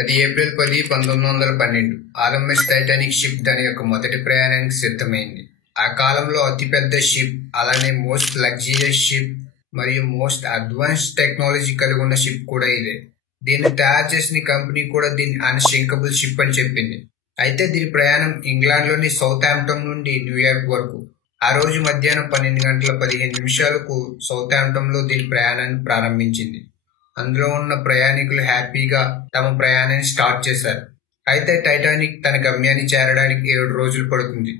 అది April 10, 1912 RMS Titanic ship దాని యొక్క మొదటి ప్రయాణానికి సిద్ధమైంది. ఆ కాలంలో అతిపెద్ద షిప్, అలానే మోస్ట్ లగ్జరియస్ షిప్ మరియు మోస్ట్ అడ్వాన్స్డ్ టెక్నాలజీ కలిగి ఉన్న షిప్ కూడా ఇదే. దీన్ని తయారు చేసిన కంపెనీ కూడా దీన్ని అన్షింకబుల్ షిప్ అని చెప్పింది. అయితే దీని ప్రయాణం ఇంగ్లాండ్లోని సౌత్ హాంప్టన్ నుండి న్యూయార్క్ వరకు. ఆ రోజు మధ్యాహ్నం 12:15 సౌత్ హాంప్టన్లో దీని ప్రయాణాన్ని ప్రారంభించింది. అందులో ఉన్న ప్రయాణికులు హ్యాపీగా తమ ప్రయాణాన్ని స్టార్ట్ చేశారు. అయితే టైటానిక్ తన గమ్యాన్ని చేరడానికి 7 రోజులు పడుతుంది.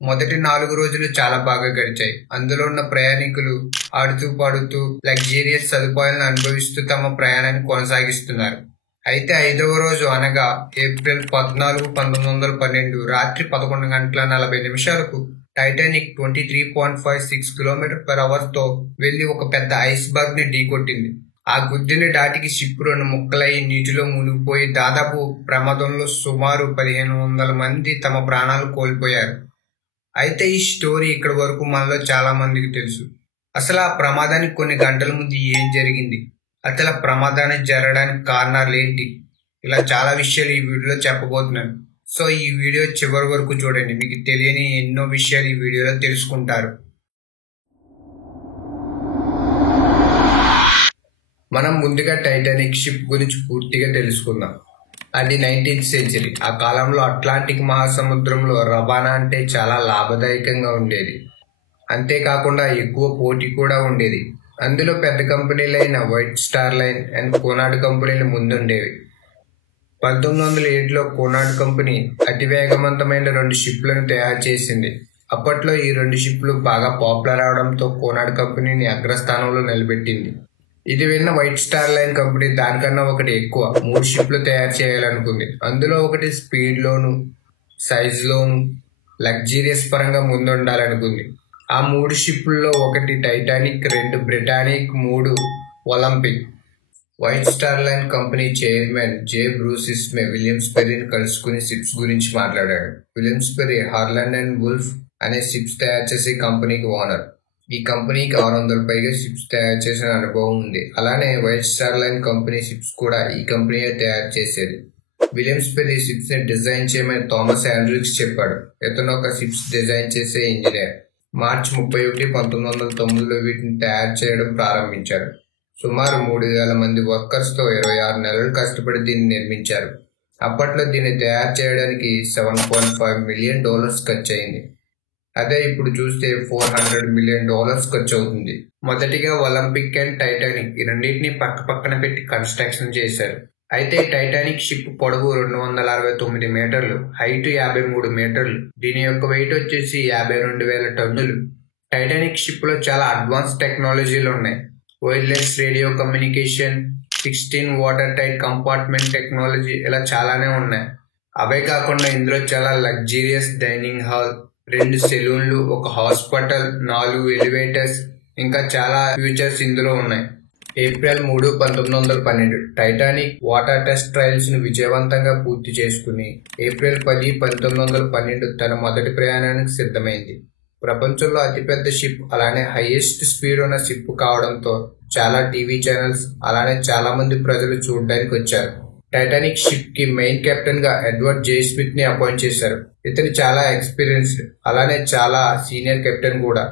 మొదటి 4 రోజులు చాలా బాగా గడిచాయి. అందులో ఉన్న ప్రయాణికులు ఆడుతూ పాడుతూ లగ్జరియస్ సదుపాయాలను అనుభవిస్తూ తమ ప్రయాణాన్ని కొనసాగిస్తున్నారు. అయితే 5వ రోజు అనగా ఏప్రిల్ 14, 1912 రాత్రి 11:40 టైటానిక్ 23.56 km/h తో వెళ్లి ఒక పెద్ద ఐస్ బర్గ్ ని ఢీకొట్టింది. ఆ గుద్దిని దాటికి షిప్ 2 ముక్కలై నీటిలో మునిగిపోయి దాదాపు ప్రమాదంలో సుమారు 1500 మంది తమ ప్రాణాలు కోల్పోయారు. అయితే ఈ స్టోరీ ఇక్కడి వరకు మనలో చాలా మందికి తెలుసు. అసలు ఆ ప్రమాదానికి కొన్ని గంటల ముందు ఏం జరిగింది, అసలు ఆ ప్రమాదానికి జరగడానికి కారణాలు ఏంటి, ఇలా చాలా విషయాలు ఈ వీడియోలో చెప్పబోతున్నాను. సో ఈ వీడియో చివరి వరకు చూడండి, మీకు తెలియని ఎన్నో విషయాలు ఈ వీడియోలో తెలుసుకుంటారు. మనం ముందుగా టైటానిక్ షిప్ గురించి పూర్తిగా తెలుసుకుందాం. అది 19th సెంచరీ. ఆ కాలంలో అట్లాంటిక్ మహాసముద్రంలో రవాణా అంటే చాలా లాభదాయకంగా ఉండేది. అంతేకాకుండా ఎక్కువ పోటీ కూడా ఉండేది. అందులో పెద్ద కంపెనీలైన వైట్ స్టార్ లైన్ అండ్ కోనార్డ్ కంపెనీలు ముందుండేవి. 1907లో కోనార్డ్ కంపెనీ అతి వేగవంతమైన 2 షిప్లను తయారు చేసింది. అప్పట్లో ఈ 2 షిప్లు బాగా పాపులర్ అవడంతో కోనార్డ్ కంపెనీని అగ్రస్థానంలో నిలబెట్టింది. ఇది విన్న వైట్ స్టార్ లైన్ కంపెనీ దానికన్నా ఒకటి ఎక్కువ 3 షిప్లు తయారు చేయాలనుకుంది. అందులో ఒకటి స్పీడ్ లోను, సైజ్ లోను, లగ్జరియస్ పరంగా ముందుండాలనుకుంది. ఆ 3 షిప్లలో ఒకటి Titanic, 2 Britannic, 3 Olympic. White Star Line company chairman J Bruce Ismay Williams పెర్రీని కలుసుకుని షిప్స్ గురించి మాట్లాడాడు. Williams Pirrie Harland and Wolff అనే షిప్స్ తయారు చేసే కంపెనీకి ఓనర్. ఈ కంపెనీకి 600 పైగా షిప్స్ తయారు చేసిన అనుభవం ఉంది. అలానే white Star Line company ships కూడా ఈ కంపెనీయే తయారు చేసేది. విలియమ్స్ పెర్రీ షిప్స్ ని డిజైన్ చేయమని థామస్ ఆండ్రూస్ చెప్పాడు. ఇతను ఒక షిప్స్ డిజైన్ చేసే ఇంజనీర్. మార్చి 31, 1909లో వీటిని తయారు చేయడం ప్రారంభించారు. సుమారు 3000 మంది వర్కర్స్ తో 26 నెలలు కష్టపడి దీన్ని నిర్మించారు. అప్పట్లో దీన్ని తయారు చేయడానికి $7.5 మిలియన్ ఖర్చు అయింది. అదే ఇప్పుడు చూస్తే $400 మిలియన్ ఖర్చు అవుతుంది. మొదటిగా ఒలింపిక్ అండ్ టైటానిక్ ఈ రెండింటిని పక్క పక్కన పెట్టి కన్స్ట్రక్షన్ చేశారు. అయితే టైటానిక్ షిప్ పొడవు 269 మీటర్లు, హైట్ 53 మీటర్లు. దీని యొక్క వెయిట్ వచ్చేసి 52,000 టన్నులు. టైటానిక్ షిప్ లో చాలా అడ్వాన్స్ టెక్నాలజీలు ఉన్నాయి. Wireless radio communication, 16 water tight compartment technology, ఇలా చాలానే ఉన్నాయి. అవే కాకుండా ఇందులో చాలా లగ్జరియస్ డైనింగ్ హాల్, 2 సెలూన్లు, ఒక హాస్పిటల్, 4 ఎలివేటర్స్, ఇంకా చాలా ఫీచర్స్ ఇందులో ఉన్నాయి. April 3, 1912 Titanic water test trials ను విజయవంతంగా పూర్తి చేసుకుని ఏప్రిల్ 10, 1912 తన మొదటి ప్రయాణానికి సిద్ధమైంది. ప్రపంచంలో అతిపెద్ద షిప్, అలానే హైయెస్ట్ స్పీడ్ ఉన్న షిప్ కావడంతో చాలా టీవీ ఛానల్స్, అలానే చాలా మంది ప్రజలు చూడడానికి వచ్చారు. టైటానిక్ షిప్ కి మెయిన్ కెప్టెన్ గా ఎడ్వర్డ్ జే స్మిత్ ని అపాయింట్ చేశారు. ఇతను చాలా ఎక్స్పీరియన్స్డ్, అలానే చాలా సీనియర్ కెప్టెన్ కూడా.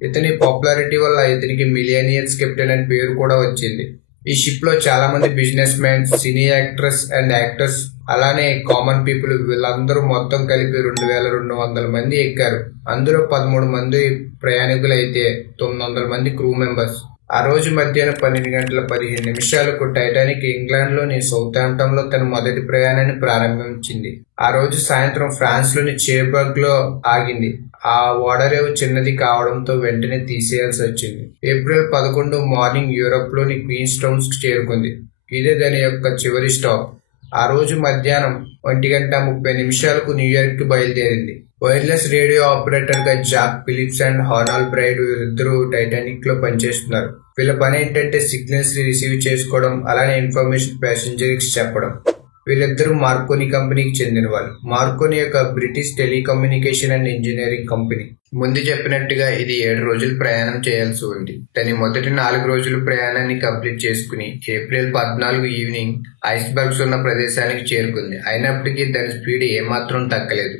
ఇతని పాపులారిటీ వల్ల ఇతనికి మిలియనియర్స్ కెప్టెన్ అని పేరు కూడా వచ్చింది. ఈ షిప్ లో చాలా మంది business man, cine actress and actors, అలానే కామన్ పీపుల్, వీళ్ళందరూ మొత్తం కలిపి 2200 మంది ఎక్కారు. అందులో 13 మంది ప్రయాణికులు అయితే 900 మంది క్రూ మెంబర్స్. ఆ రోజు మధ్యాహ్నం 12:15 టైటానిక్ ఇంగ్లాండ్ లోని సౌత్ హాంప్టన్ లో తన మొదటి ప్రయాణాన్ని ప్రారంభించింది. ఆ రోజు సాయంత్రం ఫ్రాన్స్ లోని చేర్బర్గ్ లో ఆగింది. ఆ ఓడరేవు చిన్నది కావడంతో వెంటనే తీసేయాల్సి వచ్చింది. ఏప్రిల్ 11 మార్నింగ్ యూరోప్ లోని క్వీన్స్ టౌన్స్ కి చేరుకుంది. ఇదే దాని యొక్క చివరి స్టాప్. ఆ రోజు మధ్యాహ్నం 1:30 న్యూయార్క్ కి బయలుదేరింది. వైర్లెస్ రేడియో ఆపరేటర్ గా జాక్ ఫిలిప్స్ అండ్ హార్నాల్డ్ బ్రైడ్ వీరిద్దరూ టైటానిక్ లో పనిచేస్తున్నారు. వీళ్ళ పని ఏంటంటే సిగ్నల్స్ ని రిసీవ్ చేసుకోవడం, అలానే ఇన్ఫర్మేషన్ ప్యాసింజర్ కి చెప్పడం. వీళ్ళిద్దరూ మార్కోని కంపెనీకి చెందిన వాళ్ళు. మార్కోని యొక్క British telecommunication and engineering company. ముందు చెప్పినట్టుగా ఇది 7 రోజులు ప్రయాణం చేయాల్సి ఉంది. దాని మొదటి 4 రోజుల ప్రయాణాన్ని కంప్లీట్ చేసుకుని ఏప్రిల్ 14 ఈవినింగ్ ఐస్బర్గ్స్ ఉన్న ప్రదేశానికి చేరుకుంది. అయినప్పటికీ దాని స్పీడ్ ఏమాత్రం తగ్గలేదు.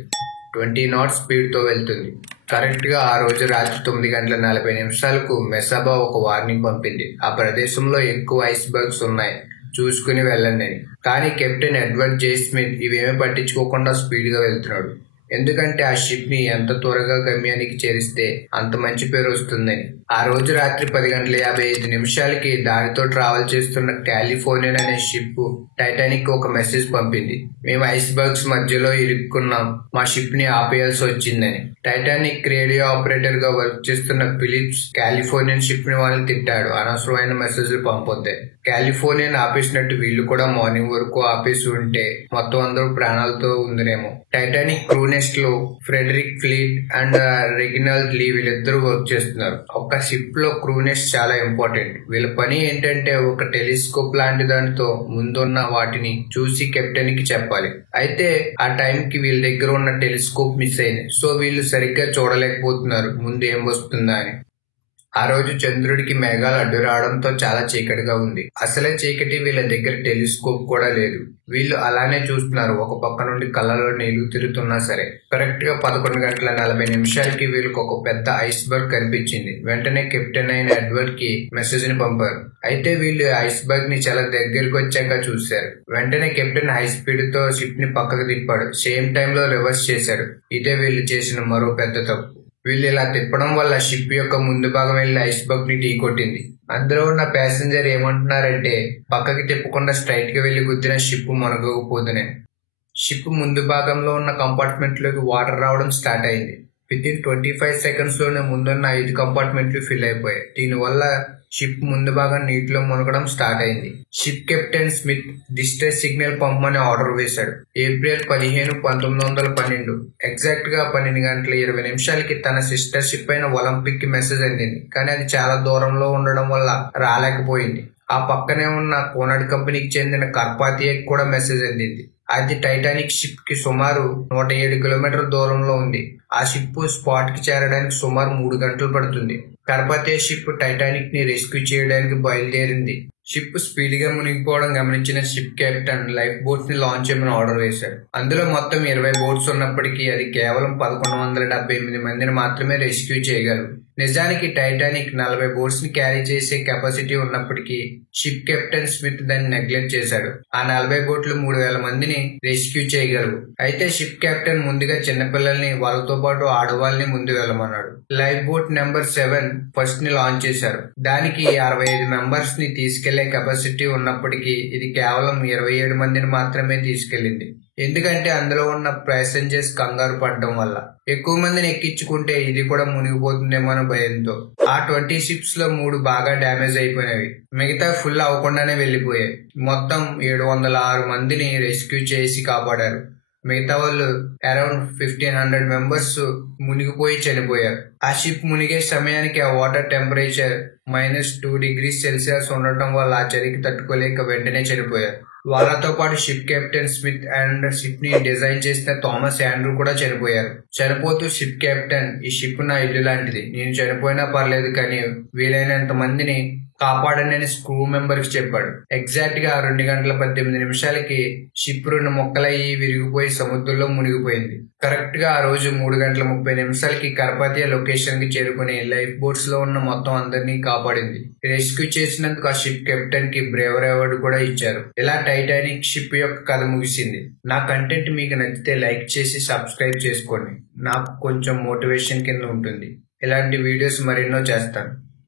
20 knots స్పీడ్తో వెళ్తుంది. కరెక్ట్గా ఆ రోజు రాత్రి 9:40 మెసాబా ఒక వార్నింగ్ పంపింది. ఆ ప్రదేశంలో ఎక్కువ ఐస్బర్గ్స్ ఉన్నాయి, చూసుకుని వెళ్ళండి అని. కానీ కెప్టెన్ ఎడ్వర్డ్ జే స్మిత్ ఇవేమీ పట్టించుకోకుండా స్పీడ్గా వెళ్తున్నాడు. ఎందుకంటే ఆ షిప్ ని ఎంత త్వరగా గమ్యానికి చేరిస్తే అంత మంచి పేరు వస్తుందని. ఆ రోజు రాత్రి 10:55 దానితో ట్రావెల్ చేస్తున్న కాలిఫోర్నియన్ అనే షిప్ టైటానిక్ ఒక మెసేజ్ పంపింది. మేము ఐస్బర్గ్స్ మధ్యలో ఇరుక్కున్నాం, మా షిప్ ని ఆపేయాల్సి వచ్చిందని. టైటానిక్ రేడియో ఆపరేటర్ గా వర్క్ చేస్తున్న ఫిలిప్స్ కాలిఫోర్నియన్ షిప్ ని వాళ్ళని తిట్టాడు. అనవసరమైన మెసేజ్లు పంపొద్దే. కాలిఫోర్నియన్ ఆపేసినట్టు వీళ్ళు కూడా మార్నింగ్ వరకు ఆపేసి ఉంటే మొత్తం అందరూ ప్రాణాలతో ఉందనేమో. టైటానిక్ క్రూ నెస్ట్ లో ఫ్రెడరిక్ ఫ్లీట్ అండ్ రెగినాల్డ్ లీ వీళ్ళిద్దరూ వర్క్ చేస్తున్నారు. ఒక షిప్ లో క్రూ నెస్ట్ చాలా ఇంపార్టెంట్. వీళ్ళ పని ఏంటంటే ఒక టెలిస్కోప్ లాంటి దానితో ముందున్న వాటిని చూసి కెప్టెన్ కి చెప్పాలి. అయితే ఆ టైం కి వీళ్ళ దగ్గర ఉన్న టెలిస్కోప్ మిస్ అయింది. సో వీళ్ళు సరిగ్గా చూడలేకపోతున్నారు ముందు ఏం వస్తుందా అని. ఆ రోజు చంద్రుడికి మేఘాలు అడ్డు రావడంతో చాలా చీకటిగా ఉంది. అసలే చీకటి, వీళ్ళ దగ్గర టెలిస్కోప్ కూడా లేదు. వీళ్ళు అలానే చూస్తున్నారు. ఒక పక్క నుండి కళ్ళలో నీళ్లు తిరుగుతున్నా సరే. కరెక్ట్ గా 11:40 వీళ్ళకి ఒక పెద్ద ఐస్బర్గ్ కనిపించింది. వెంటనే కెప్టెన్ అయిన ఎడ్వర్డ్ కి మెసేజ్ ని పంపారు. అయితే వీళ్ళు ఐస్బర్గ్ ని చాలా దగ్గరికి వచ్చాక చూశారు. వెంటనే కెప్టెన్ హై స్పీడ్ తో షిప్ ని పక్కకు తిప్పాడు. సేమ్ టైంలో రివర్స్ చేశాడు. ఇదే వీళ్ళు చేసిన మరో పెద్ద తప్పు. వీళ్ళు ఇలా తిప్పడం వల్ల షిప్ యొక్క ముందు భాగం వెళ్లి ఐస్బర్గ్ ని ఢీ కొట్టింది. అందులో ఉన్న ప్యాసింజర్ ఏమంటున్నారంటే పక్కకి తిప్పకుండా స్ట్రైట్ గా వెళ్లి గుద్దిన షిప్ మునగకపోతేనే. షిప్ ముందు భాగంలో ఉన్న కంపార్ట్మెంట్ లోకి వాటర్ రావడం స్టార్ట్ అయింది. వితిన్ 25 seconds లోనే ముందున్న 5 కంపార్ట్మెంట్లు ఫిల్ అయిపోయాయి. దీనివల్ల షిప్ ముందు భాగం నీటిలో మునగడం స్టార్ట్ అయింది. Ship captain Smith distress signal పంపమని ఆర్డర్ వేశాడు. ఏప్రిల్ 15, 1912 ఎగ్జాక్ట్ గా 12:20 తన సిస్టర్ షిప్ అయిన ఒలింపిక్ కి మెసేజ్ అందింది. కానీ అది చాలా దూరంలో ఉండడం వల్ల రాలేకపోయింది. ఆ పక్కనే ఉన్న కోనాడ్ కంపెనీకి చెందిన కార్పాథియాకి కూడా మెసేజ్ అందింది. అది టైటానిక్ షిప్ కి సుమారు 107 కిలోమీటర్ల దూరంలో ఉంది. ఆ షిప్ స్పాట్ కి చేరడానికి సుమారు 3 గంటలు పడుతుంది. కార్పాథియా షిప్ టైటానిక్ ని రెస్క్యూ చేయడానికి బయలుదేరింది. షిప్ స్పీడ్ గా మునిగిపోవడం గమనించిన షిప్ కెప్టెన్ లైఫ్ బోట్స్ ని లాంచ్ చేయమని ఆర్డర్ వేశాడు. అందులో మొత్తం 20 బోట్స్ ఉన్నప్పటికీ అది కేవలం 1178 మందిని మాత్రమే రెస్క్యూ చేయగలరు. నిజానికి టైటానిక్ 40 బోట్స్ ని క్యారీ చేసే కెపాసిటీ ఉన్నప్పటికీ షిప్ కెప్టెన్ స్మిత్ దాన్ని నెగ్లెక్ట్ చేశాడు. ఆ 40 బోట్లు 3000 మందిని రెస్క్యూ చేయగలవు. అయితే షిప్ కెప్టెన్ ముందుగా చిన్నపిల్లల్ని, వాళ్ళతో పాటు ఆడవాళ్ళని ముందు వెళ్ళమన్నాడు. లైఫ్ బోట్ నెంబర్ 7 ఫస్ట్ ని లాంచ్ చేశారు. దానికి 65 మెంబర్స్ ని తీసుకెళ్లే కెపాసిటీ ఉన్నప్పటికీ ఇది కేవలం 27 మందిని మాత్రమే తీసుకెళ్లింది. ఎందుకంటే అందులో ఉన్న ప్యాసింజర్స్ కంగారు పడడం వల్ల. ఎక్కువ మందిని ఎక్కించుకుంటే ఇది కూడా మునిగిపోతుందేమో అనే భయంతో. ఆ 20 షిప్స్ లో 3 బాగా డ్యామేజ్ అయిపోయినవి. మిగతా ఫుల్ అవ్వకుండానే వెళ్లిపోయాయి. మొత్తం 706 మందిని రెస్క్యూ చేసి కాపాడారు. మిగతా వాళ్ళు అరౌండ్ 1500 మెంబర్స్ మునిగిపోయి చనిపోయారు. ఆ షిప్ మునిగే సమయానికి ఆ వాటర్ టెంపరేచర్ -2°C ఉండటం వల్ల ఆ చలికి తట్టుకోలేక వెంటనే చనిపోయారు. వాళ్ళతో పాటు ship captain Smith and ship ని డిజైన్ చేసిన థామస్ ఆండ్రూ కూడా చనిపోయారు. చనిపోతూ షిప్ కెప్టెన్, ఈ షిప్ నా ఇల్లు లాంటిది, నేను చనిపోయినా పర్లేదు కానీ వీలైనంత మందిని కాపాడని క్రూ మెంబర్ కి చెప్పాడు. ఎగ్జాక్ట్ గా 2:18 షిప్ 2 ముక్కలయ్యి విరిగిపోయి సముద్రంలో మునిగిపోయింది. కరెక్ట్ గా ఆ రోజు 3:30 కార్పాథియా లొకేషన్ కి చేరుకుని లైఫ్ బోట్స్ లో ఉన్న మొత్తం అందరినీ కాపాడింది. రెస్క్యూ చేసినందుకు ఆ షిప్ కెప్టెన్ కి బ్రేవరీ అవార్డు కూడా ఇచ్చారు. ఇలా టైటానిక్ షిప్ యొక్క కథ ముగిసింది. నా కంటెంట్ మీకు నచ్చితే లైక్ చేసి సబ్స్క్రైబ్ చేసుకోండి. నాకు కొంచెం మోటివేషన్ కింద ఉంటుంది. ఇలాంటి వీడియోస్ మరెన్నో చేస్తాను.